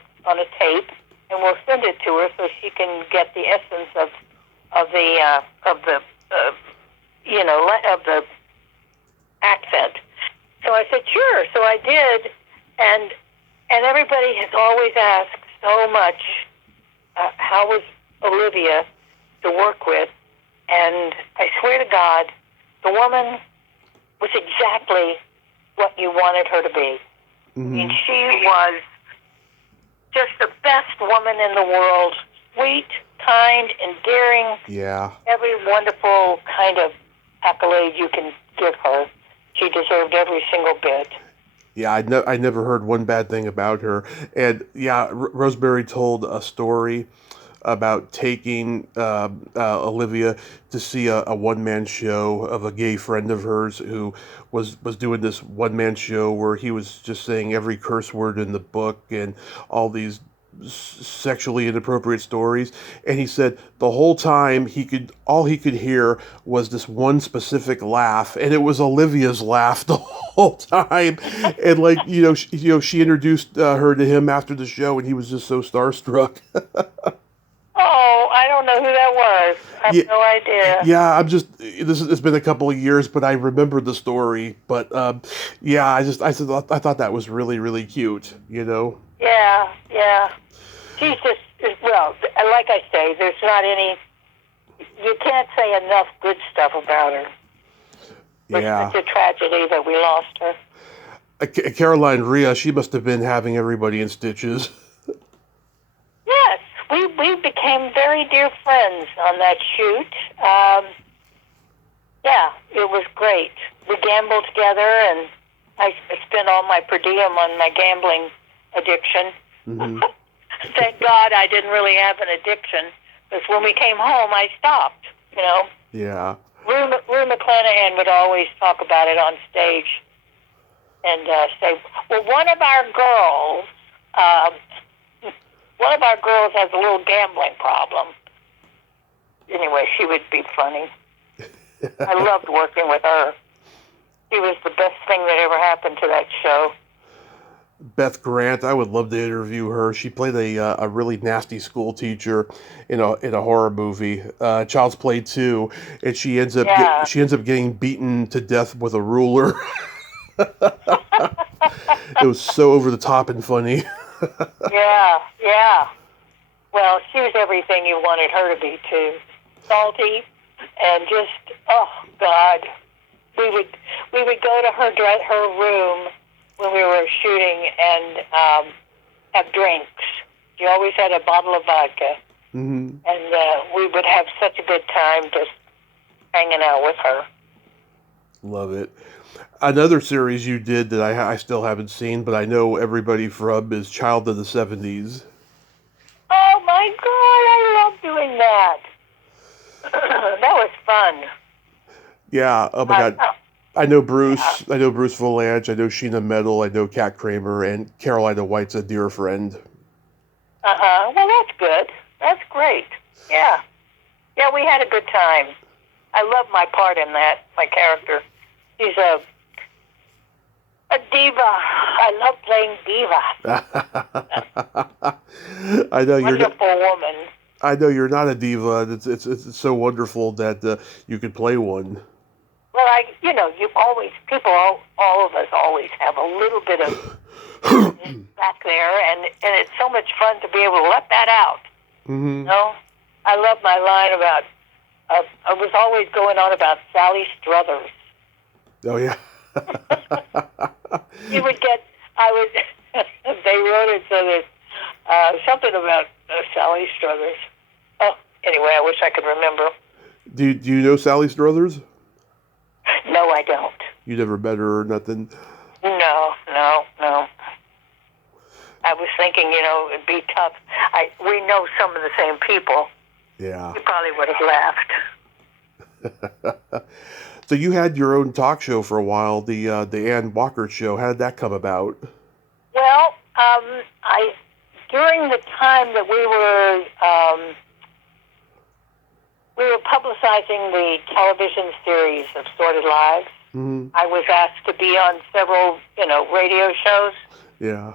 tape, and we'll send it to her so she can get the essence of the accent. So I said, sure. So I did, and everybody has always asked so much, how was Olivia to work with? And I swear to God, the woman was exactly what you wanted her to be. Mm-hmm. I mean, she was just the best woman in the world. Sweet, kind, endearing. Yeah. Every wonderful kind of accolade you can give her. She deserved every single bit. Yeah, I never heard one bad thing about her. And yeah, Rosemary told a story about taking Olivia to see a one-man show of a gay friend of hers who was doing this one-man show where he was just saying every curse word in the book and all these sexually inappropriate stories, and he said the whole time all he could hear was this one specific laugh, and it was Olivia's laugh the whole time. And like she introduced her to him after the show, and he was just so starstruck. Oh, I don't know who that was. I have no idea. Yeah, it's been a couple of years, but I remember the story. But yeah, I thought that was really, really cute. Yeah, yeah. She's just, well, like I say, there's not any, you can't say enough good stuff about her. Yeah. It's such a tragedy that we lost her. Caroline Rhea, she must have been having everybody in stitches. Yes, we became very dear friends on that shoot. Yeah, it was great. We gambled together, and I spent all my per diem on my gambling addiction. Mm-hmm. Thank God I didn't really have an addiction, because when we came home, I stopped, Yeah. Rue McClanahan would always talk about it on stage and say, well, one of our girls has a little gambling problem. Anyway, she would be funny. I loved working with her. She was the best thing that ever happened to that show. Beth Grant, I would love to interview her. She played a really nasty school teacher in a horror movie, Child's Play 2, and she ends up getting beaten to death with a ruler. It was so over the top and funny. Yeah. Well, she was everything you wanted her to be too. Salty and just, oh God. We would go to her room when we were shooting and have drinks. She always had a bottle of vodka. Mm-hmm. And we would have such a good time just hanging out with her. Love it. Another series you did that I still haven't seen, but I know everybody from, is Child of the 70s. Oh my God, I love doing that. That was fun. Yeah, oh my God. I know Bruce. I know Bruce Valanche. I know Sheena Metal. I know Kat Kramer, and Carolina White's a dear friend. Well, that's good. That's great. Yeah, we had a good time. I love my part in that. My character. She's a diva. I love playing diva. I know you're wonderful woman. I know you're not a diva. It's so wonderful that you could play one. Well, all of us always have a little bit of back there, and it's so much fun to be able to let that out. Mm-hmm. I love my line about, I was always going on about Sally Struthers. Oh, yeah. They wrote it so that, something about Sally Struthers. Oh, anyway, I wish I could remember. Do you know Sally Struthers? No, I don't. You never met her or nothing? No. I was thinking, it'd be tough. We know some of the same people. Yeah. You probably would have laughed. So you had your own talk show for a while, the Ann Walker Show. How did that come about? Well, during the time that we were publicizing the television series of Sordid Lives, mm-hmm. I was asked to be on several, radio shows. Yeah.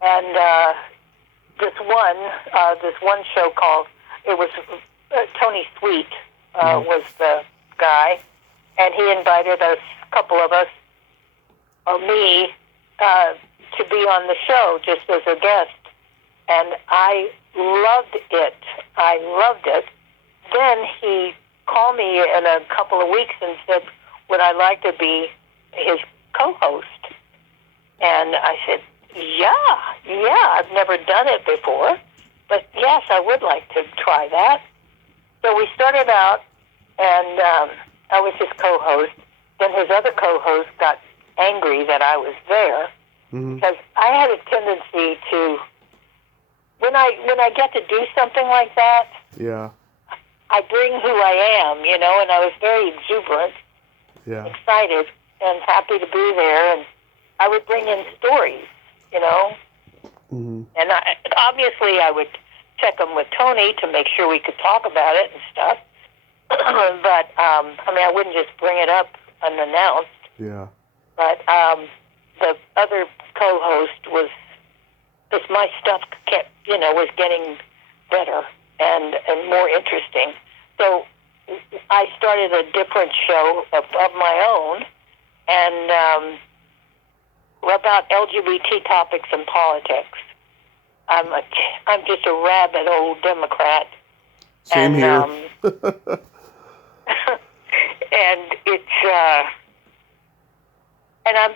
And this one show called, it was Tony Sweet was the guy, and he invited a couple of us, or me, to be on the show just as a guest. And I loved it. Then he called me in a couple of weeks and said, would I like to be his co-host? And I said, yeah, I've never done it before, but yes, I would like to try that. So we started out, and I was his co-host. Then his other co-host got angry that I was there, because I had a tendency to, when I get to do something like that, Yeah. I bring who I am, you know, and I was very exuberant, excited, and happy to be there, and I would bring in stories, you know, and obviously I would check them with Tony to make sure we could talk about it and stuff, but, I mean, I wouldn't just bring it up unannounced. Yeah. But the other co-host was, because my stuff kept, you know, was getting better and more interesting. So I started a different show of my own, and about LGBT topics and politics. I'm just a rabid old Democrat. Same here. And it's and I'm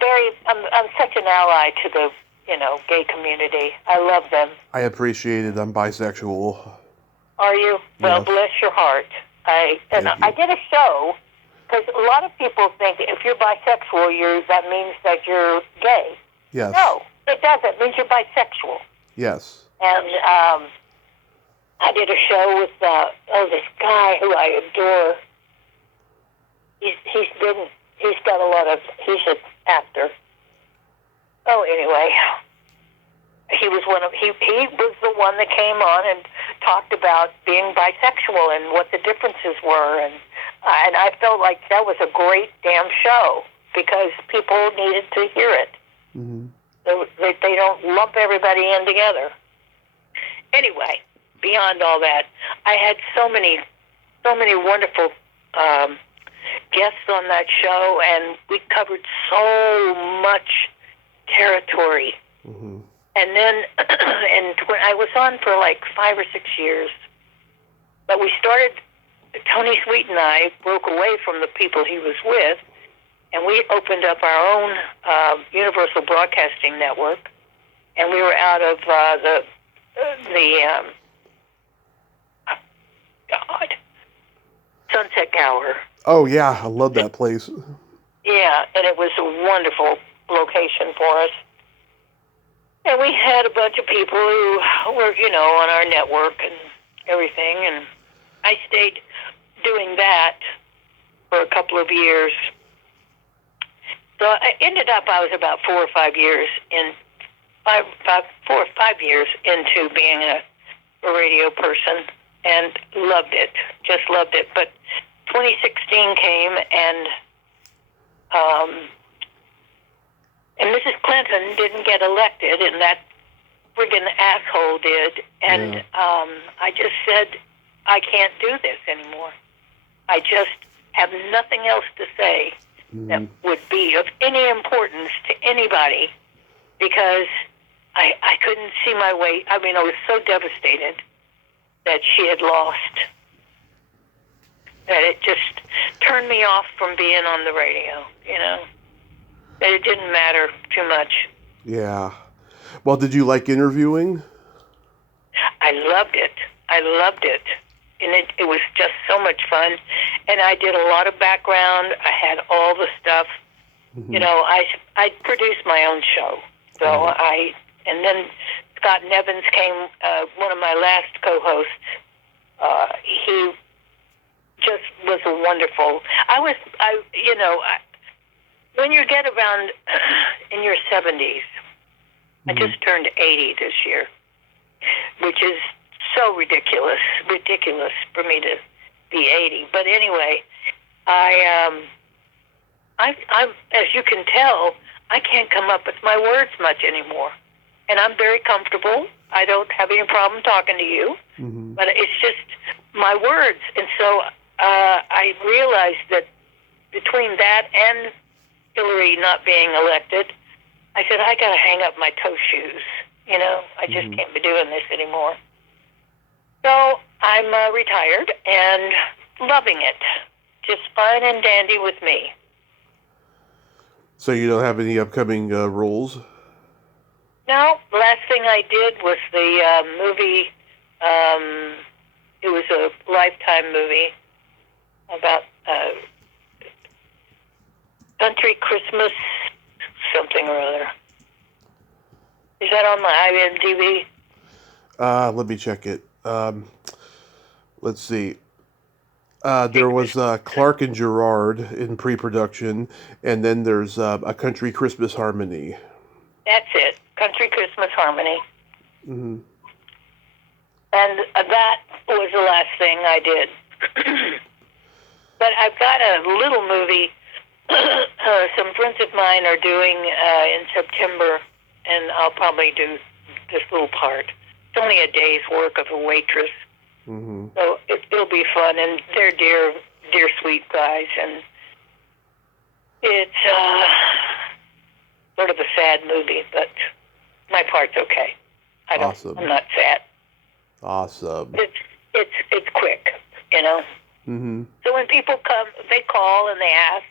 such an ally to the, you know, gay community. I love them. I appreciate it. I'm bisexual. Are you? Well, Yes. bless your heart. I did a show, because a lot of people think if you're bisexual, that means that you're gay. Yes. No, it doesn't. It means you're bisexual. Yes. And I did a show with this guy who I adore. He's got a lot of. He's an actor. Oh, anyway, he was the one that came on and talked about being bisexual and what the differences were, and I felt like that was a great damn show, because people needed to hear it. They don't lump everybody in together. Anyway, beyond all that, I had so many wonderful guests on that show, and we covered so much territory. And then, when I was on for like 5 or 6 years, but we started. Tony Sweet and I broke away from the people he was with, and we opened up our own Universal Broadcasting Network, and we were out of the Sunset Gower. Oh, yeah. I love that place. Yeah, and it was a wonderful location for us. And we had a bunch of people who were, you know, on our network and everything, and I stayed doing that for a couple of years. So I ended up, I was about 4 or 5 years into being a radio person, and loved it, just loved it. But 2016 came, and Mrs. Clinton didn't get elected, and that friggin' asshole did. And I just said, I can't do this anymore. I just have nothing else to say that would be of any importance to anybody, because I couldn't see my way. I mean, I was so devastated that she had lost, that it just turned me off from being on the radio, you know, that it didn't matter too much. Yeah. Well, did you like interviewing? I loved it. And it was just so much fun. And I did a lot of background. I had all the stuff. You know, I produced my own show. So and then Scott Nevins came, one of my last co-hosts. He just was a wonderful. When you get around in your 70s, I just turned 80 this year, which is so ridiculous for me to be 80. But anyway, I'm as you can tell, I can't come up with my words much anymore. And I'm very comfortable. I don't have any problem talking to you, but it's just my words. And so I realized that between that and Hillary not being elected, I said, I got to hang up my toe shoes. You know, I just can't be doing this anymore. So I'm retired and loving it. Just fine and dandy with me. So you don't have any upcoming roles? No, the last thing I did was the movie. It was a Lifetime movie about country Christmas something or other. Is that on my IMDb? Let me check it. Let's see. There was Clark and Gerard in pre-production, and then there's A Country Christmas Harmony. That's it. Country Christmas Harmony. Mm-hmm. And that was the last thing I did. But I've got a little movie some friends of mine are doing in September, and I'll probably do this little part. It's only a day's work of a waitress. Mm-hmm. So it'll be fun, and they're dear, sweet guys, and it's sort of a sad movie, but my part's okay. Awesome. I'm not sad. Awesome. It's quick, you know. Mm-hmm. So when people come, they call and they ask.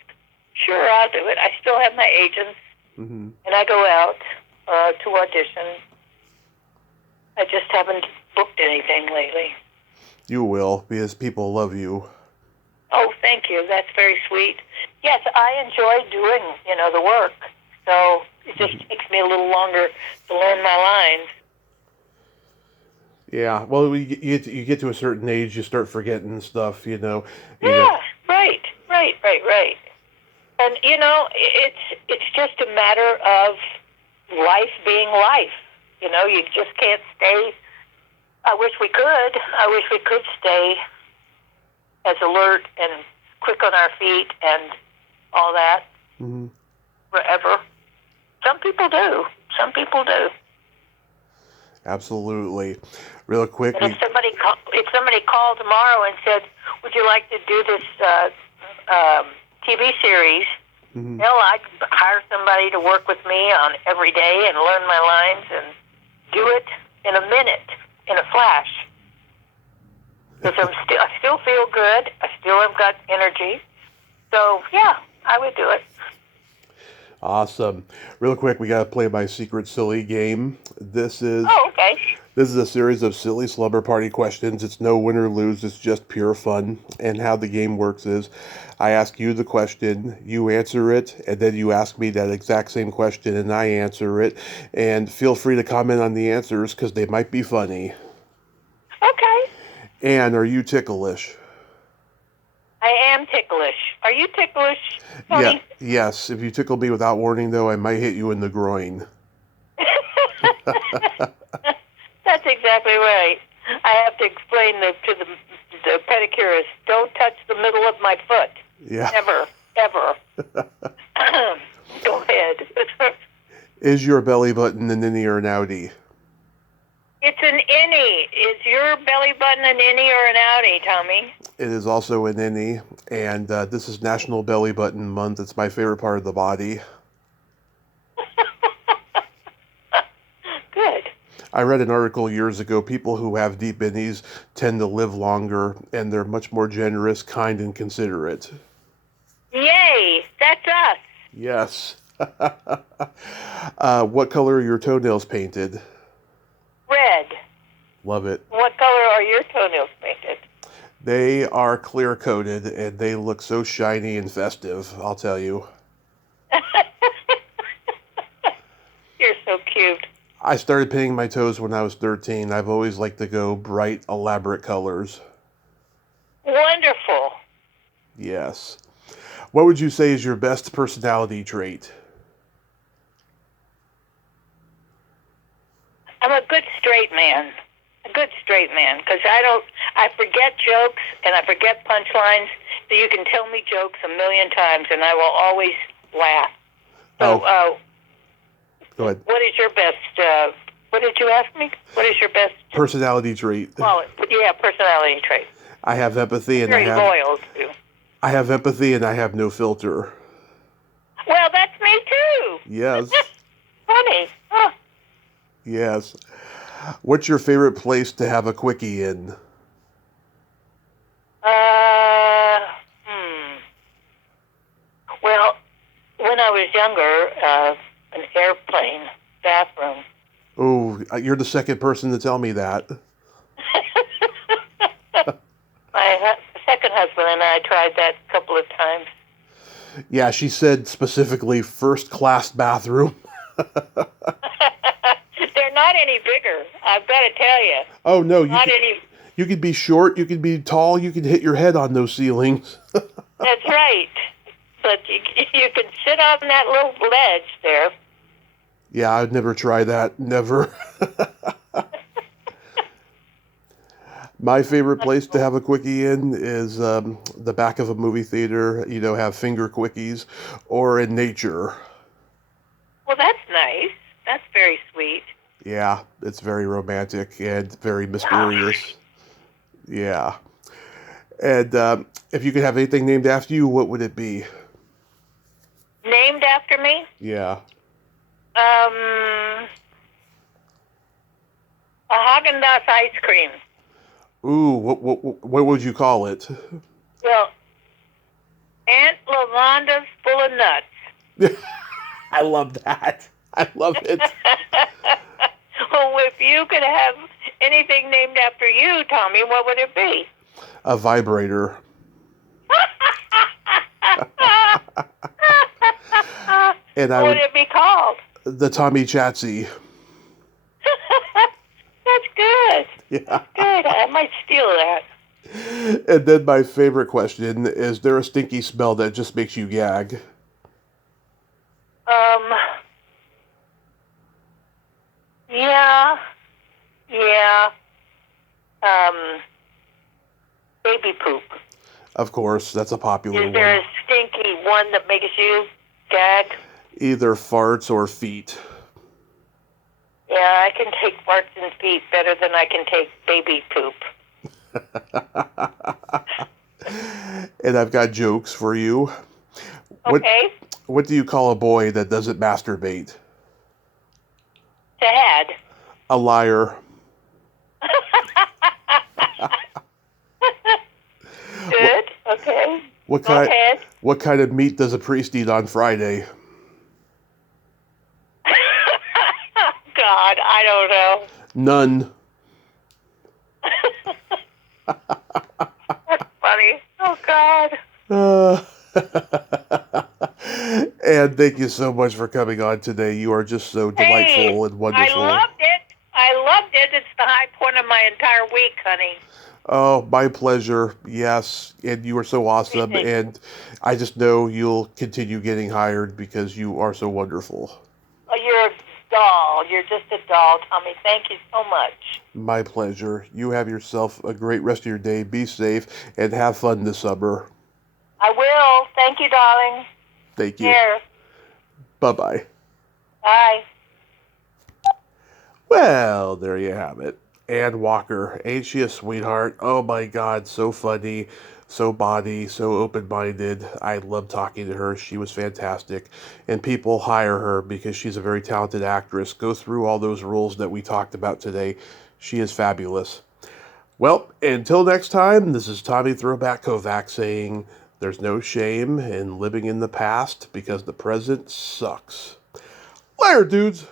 Sure, I'll do it. I still have my agents, Mm-hmm. and I go out to audition. I just haven't booked anything lately. You will, because people love you. Oh, thank you. That's very sweet. Yes, I enjoy doing, the work. So it just takes me a little longer to learn my lines. Yeah, well, you get to a certain age, you start forgetting stuff, you know. Yeah, right. And, it's just a matter of life being life. You just can't stay. I wish we could stay as alert and quick on our feet and all that Mm-hmm. forever. Some people do. Absolutely. Real quick. And if somebody called tomorrow and said, "Would you like to do this TV series?" Mm-hmm. Hell, I'd hire somebody to work with me on every day and learn my lines and do it in a minute, in a flash. Because I still feel good. I still have got energy. So yeah, I would do it. Awesome. Real quick, we got to play my secret silly game. This is Okay. This is a series of silly slumber party questions. It's no win or lose. It's just pure fun. And how the game works is I ask you the question, you answer it, and then you ask me that exact same question and I answer it. And feel free to comment on the answers because they might be funny. Okay. And are you ticklish? I am ticklish. Are you ticklish, Tony? Yeah. Yes. If you tickle me without warning, though, I might hit you in the groin. That's exactly right. I have to explain to the pedicurist, don't touch the middle of my foot. Yeah. Ever. Go ahead. Is your belly button an innie or an outie? It's an innie. Is your belly button an innie or an outie, Tommy? It is also an innie, and this is National Belly Button Month. It's my favorite part of the body. Good. I read an article years ago. People who have deep innies tend to live longer, and they're much more generous, kind, and considerate. Yay! That's us. Yes. What color are your toenails painted? Red. Love it. What color are your toenails painted? They are clear-coated, and they look so shiny and festive, I'll tell you. You're so cute. I started painting my toes when I was 13. I've always liked to go bright, elaborate colors. Wonderful. Yes. What would you say is your best personality trait? I'm a good straight man. Because I forget jokes and I forget punchlines. So you can tell me jokes a million times and I will always laugh. So, go ahead. What is your best, what did you ask me? What is your best? Personality trait. Yeah, personality trait. I have empathy and Very loyal too. I have empathy and I have no filter. Well, that's me too. Yes. Funny. Huh. Yes. What's your favorite place to have a quickie in? Well, when when I was younger, an airplane bathroom. Oh, you're the second person to tell me that. My second husband and I tried that a couple of times. Yeah, she said specifically first class bathroom. They're not any bigger, I've got to tell you. Oh, no, You could be short, you could be tall, you could hit your head on those ceilings. That's right. But you can sit on that little ledge there. Yeah, I'd never try that. Never. My favorite place to have a quickie in is the back of a movie theater, have finger quickies, or in nature. Well, that's nice. That's very sweet. Yeah, it's very romantic and very mysterious. Yeah. And if you could have anything named after you, what would it be? Named after me? Yeah. A Haagen-Dazs ice cream. Ooh, what would you call it? Well, Aunt Lavanda's full of nuts. I love that. I love it. Well, if you could have anything named after you, Tommy, what would it be? A vibrator. And what would it be called? The Tommy Chatsy. That's good. Yeah. That's good. I might steal that. And then my favorite question, is there a stinky smell that just makes you gag? Yeah. Baby poop. Of course, that's a popular one. Is there a stinky one that makes you gag? Either farts or feet. Yeah, I can take farts and feet better than I can take baby poop. And I've got jokes for you. Okay. What do you call a boy that doesn't masturbate? Sad. A liar. Good. Okay. What kind of meat does a priest eat on Friday? God, I don't know. None. That's funny. Oh, God. And thank you so much for coming on today. You are just so delightful and wonderful. I loved it. It's the high point of my entire week, honey. Oh, my pleasure. Yes. And you are so awesome. And I just know you'll continue getting hired because you are so wonderful. Oh, you're a doll. You're just a doll, Tommy. Thank you so much. My pleasure. You have yourself a great rest of your day. Be safe and have fun this summer. I will. Thank you, darling. Thank you. Here. Bye-bye. Bye. Well, there you have it. Ann Walker, ain't she a sweetheart? Oh my God, so funny, so body, so open-minded. I love talking to her. She was fantastic. And people hire her because she's a very talented actress. Go through all those rules that we talked about today. She is fabulous. Well, until next time, this is Tommy Throwback Kovac saying there's no shame in living in the past because the present sucks. Later, dudes.